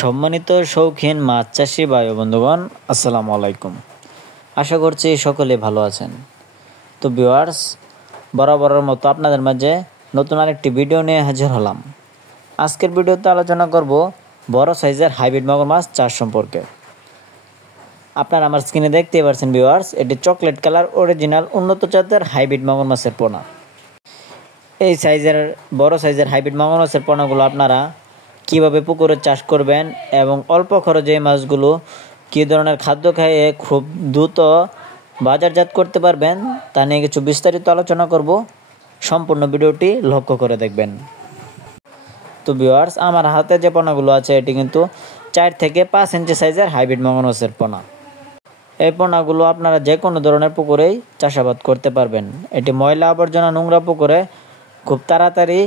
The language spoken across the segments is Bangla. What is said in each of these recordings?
সম্মানিত শৌখিন মাছ চাষি ভাই বন্ধুগণ, আসসালামু আলাইকুম। আশা করছি সকলে ভালো আছেন। তো ভিউয়ার্স, বরাবরের মতো আপনাদের মাঝে নতুন আরেকটি ভিডিও নিয়ে হাজির হলাম। আজকের ভিডিওতে আলোচনা করব বড় সাইজের হাইব্রিড মাগুর মাছ চাষ সম্পর্কে। আপনারা আমার স্ক্রিনে দেখতেই পাচ্ছেন ভিউয়ার্স, এটি চকলেট কালার অরিজিনাল উন্নত জাতের হাইব্রিড মাগুর মাছের পোনা। এই বড় সাইজের হাইব্রিড মাগুর মাছের পোনাগুলো আপনারা কীভাবে পুকুরে চাষ করবেন এবং অল্প খরচে এই মাছগুলো কী ধরনের খাদ্য খাইয়ে খুব দ্রুত বাজারজাত করতে পারবেন তা নিয়ে কিছু বিস্তারিত আলোচনা করব। সম্পূর্ণ ভিডিওটি লক্ষ্য করে দেখবেন। তো ভিউয়ার্স, আমার হাতে যে পোনাগুলো আছে এটি কিন্তু 4 থেকে 5 ইঞ্চি সাইজের হাইব্রিড মাগুর মাছের পোনা। এই পোনাগুলো আপনারা যে কোনো ধরনের পুকুরেই চাষাবাদ করতে পারবেন। এটি ময়লা আবর্জনা নোংরা পুকুরে খুব তাড়াতাড়ি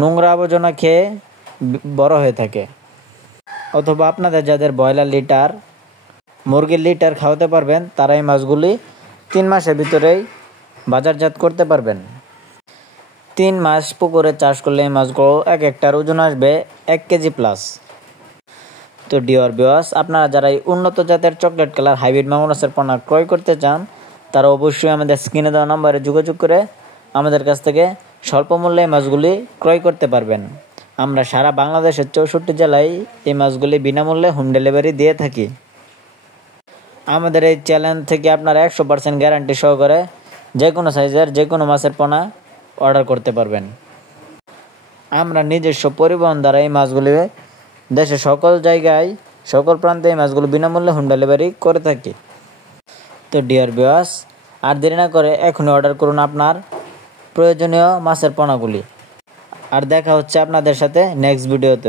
নোংরা আবর্জনা খেয়ে বড় হয়ে থাকে। অথবা আপনাদের যাদের ব্রয়লার লিটার, মুরগির লিটার খাওয়াতে পারবেন তারা এই মাছগুলি 3 মাসের ভিতরেই বাজারজাত করতে পারবেন। 3 মাস পুকুরে চাষ করলে এই মাছগুলো এক একটার ওজন আসবে 1 কেজি প্লাস। তো ডিয়ার ভিউয়ার্স, আপনারা যারা এই উন্নত জাতের চকলেট কালার হাইব্রিড মাগুর মাছের পোনা ক্রয় করতে চান তারা অবশ্যই আমাদের স্ক্রিনে দেওয়া নম্বরে যোগাযোগ করে আমাদের কাছ থেকে স্বল্প মূল্যে এই মাছগুলি ক্রয় করতে পারবেন। আমরা সারা বাংলাদেশের 64 জেলায় এই মাছগুলি বিনামূল্যে হোম ডেলিভারি দিয়ে থাকি। আমাদের এই চ্যানেল থেকে আপনারা 100% গ্যারান্টি সহকারে যে কোনো সাইজের যে কোনো মাছের পোনা অর্ডার করতে পারবেন। আমরা নিজস্ব পরিবহন দ্বারা এই মাছগুলি দেশের সকল জায়গায় সকল প্রান্তে এই মাছগুলো বিনামূল্যে হোম ডেলিভারি করে থাকি। তো ডিয়ার ভিউয়ার্স, আর দেরি না করে এখনই অর্ডার করুন আপনার প্রয়োজনীয় মাছের পোনাগুলি। আর দেখা হচ্ছে আপনাদের সাথে নেক্সট ভিডিওতে।